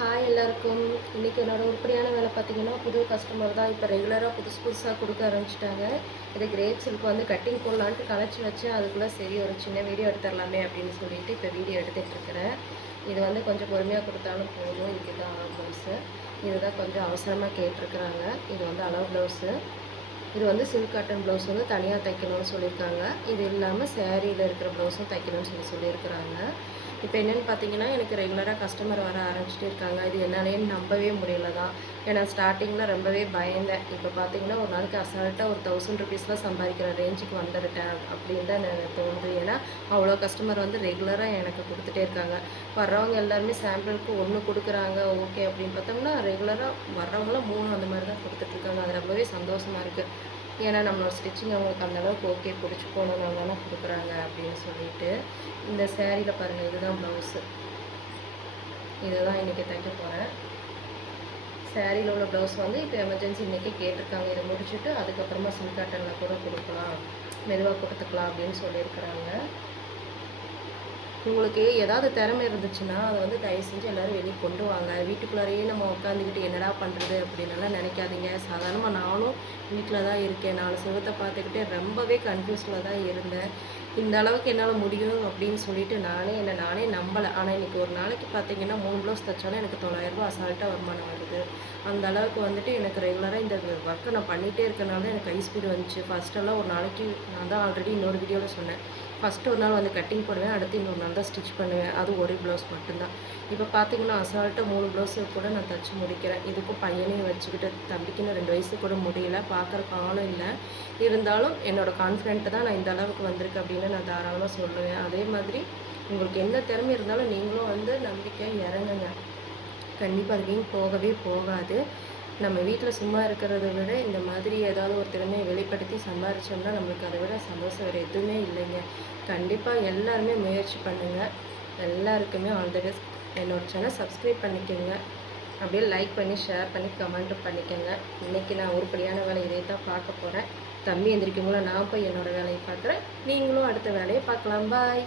Hi எல்லாருக்கும். இன்றைக்கி என்னோடய உருப்படியான வேலை பார்த்தீங்கன்னா புது கஸ்டமர் தான் இப்போ ரெகுலராக புதுசு புதுசாக கொடுக்க ஆரம்பிச்சிட்டாங்க. இது கிரேப் சில்க் வந்து கட்டிங் போடலான்ட்டு கலைச்சி வச்சு அதுக்குள்ளே சரி ஒரு சின்ன வீடியோ எடுத்துடலாமே அப்படின்னு சொல்லிட்டு இப்போ வீடியோ எடுத்துகிட்ருக்கிறேன் இது வந்து கொஞ்சம் பொறுமையாக கொடுத்தாலும் போதும். இதுக்கு தான் ப்ளவுஸு இதுதான் கொஞ்சம் அவசரமாக கேட்டிருக்கிறாங்க. இது வந்து அளவு ப்ளவுஸு இது வந்து சில்க் காட்டன் ப்ளவுஸ் வந்து தனியாக தைக்கணும்னு சொல்லியிருக்காங்க. இது இல்லாமல் சேரீயில் இருக்கிற ப்ளவுஸும் தைக்கணும்னு சொல்லி சொல்லியிருக்கிறாங்க. இப்போ என்னென்னு பார்த்தீங்கன்னா எனக்கு ரெகுலராக கஸ்டமர் வர ஆரம்பிச்சிட்டே இருக்காங்க. இது என்னாலேயே நம்பவே முடியல தான். ஏன்னா ஸ்டார்டிங்கில் ரொம்பவே பயந்தேன் இப்போ பார்த்தீங்கன்னா ஒரு நாளைக்கு அசால்ட்டாக ஒரு தௌசண்ட் ருபீஸ்லாம் சம்பாதிக்கிற ரேஞ்சுக்கு வந்துட்டேன் அப்படின்னு தான் எனக்கு தோணுது. ஏன்னா அவ்வளோ கஸ்டமர் வந்து ரெகுலராக எனக்கு கொடுத்துட்டே இருக்காங்க. வர்றவங்க எல்லாருமே சாம்பிளுக்கு ஒன்று கொடுக்குறாங்க ஓகே அப்படின்னு பார்த்தோம்னா ரெகுலராக வர்றவங்களாம் மூணு அந்த மாதிரி தான் கொடுத்துட்ருக்காங்க அது ரொம்பவே சந்தோஷமாக இருக்குது ஏன்னா நம்மளோட ஸ்டிச்சிங் அவங்களுக்கு அந்தளவுக்கு ஓகே பிடிச்சி போனதுனால தானே கொடுக்குறாங்க அப்படின்னு சொல்லிட்டு இந்த சேரீயில் பாருங்கள் இதுதான் ப்ளவுஸு இதை தான் இன்றைக்கி தைக்க போகிறேன் சேரீயில் உள்ள ப்ளவுஸ் வந்து இப்போ எமர்ஜென்சி இன்றைக்கி கேட்டிருக்காங்க. இதை முடிச்சுட்டு அதுக்கப்புறமா சிம் காட்டனில் கூட கொடுக்கலாம். மெதுவாக கொடுத்துக்கலாம் அப்படின்னு சொல்லியிருக்கிறாங்க. உங்களுக்கு ஏதாவது திறமை இருந்துச்சுன்னா அதை வந்து தயவு செஞ்சு எல்லோரும் வெளியே கொண்டு வாங்க. வீட்டுக்குள்ளாரையே நம்ம உட்காந்துக்கிட்டு என்னடா பண்ணுறது அப்படின்னலாம் நினைக்காதீங்க. சாதாரணமாக நானும் வீட்டில் தான் இருக்கேன். நாலு சிவத்தை பார்த்துக்கிட்டே ரொம்பவே கன்ஃபியூஸில் தான் இருந்தேன். இந்த அளவுக்கு என்னால் முடியும் அப்படின்னு சொல்லிட்டு நானே என்னை நானே நம்பலை. ஆனால் இன்றைக்கி ஒரு நாளைக்கு பார்த்தீங்கன்னா மூணு ப்ளவுஸ் தைச்சாலும் எனக்கு தொள்ளாயிரரூபா அசால்ட்டாக வருமானம் வருது. அந்த அளவுக்கு வந்துட்டு எனக்கு ரெகுலராக இந்த ஒர்க்கை நான் பண்ணிகிட்டே இருக்கனால எனக்கு ஹை ஸ்பீடு வந்துச்சு. ஃபஸ்ட்டெல்லாம் ஒரு நாளைக்கு நான் தான் ஆல்ரெடி இன்னொரு வீடியோவில் சொன்னேன். ஃபஸ்ட்டு ஒரு நாள் வந்து கட்டிங் போடுவேன் அடுத்து இன்னொரு நாள் தான் ஸ்டிச் பண்ணுவேன். அது ஒரே ப்ளவுஸ் மட்டும்தான். இப்போ பார்த்தீங்கன்னா அசால்ட்டாக மூணு ப்ளவுஸு கூட நான் தச்சு முடிக்கிறேன். இதுக்கும் பையனையும் வச்சுக்கிட்டு தம்பிக்குன்னு ரெண்டு வயசு கூட முடியல பார்க்குறக்கு ஆளும் இல்லை. இருந்தாலும் என்னோட கான்ஃபிடென்ட்டு தான் நான் இந்த அளவுக்கு வந்திருக்கு அப்படின்னு நான் தாராளமாக சொல்லுவேன். அதே மாதிரி உங்களுக்கு என்ன திறமை இருந்தாலும் நீங்களும் வந்து நம்பிக்கை இறங்குங்க. கண்டிப்பாக அது போகவே போகாது. நம்ம வீட்டில் சும்மா இருக்கிறத விட இந்த மாதிரி ஏதாவது ஒரு திறமையை வெளிப்படுத்தி சம்பாரிச்சோம்னா நம்மளுக்கு அதை விட சந்தோஷம் வேறு எதுவுமே இல்லைங்க. கண்டிப்பாக எல்லாருமே முயற்சி பண்ணுங்கள் எல்லாருக்குமே ஆல் த பெஸ்ட். என்னோட சேனல் சப்ஸ்கிரைப் பண்ணிக்கோங்க. அப்படியே லைக் பண்ணி ஷேர் பண்ணி கமெண்ட்டும் பண்ணிக்கோங்க. இன்றைக்கி நான் உருப்படியான வேலை இதை தான் பார்க்க போகிறேன் தம்பி எந்திரிக்கும்போது நான் போய் என்னோடய வேலையை பார்க்குறேன். நீங்களும் அடுத்த வேலையை பார்க்கலாம். பாய்.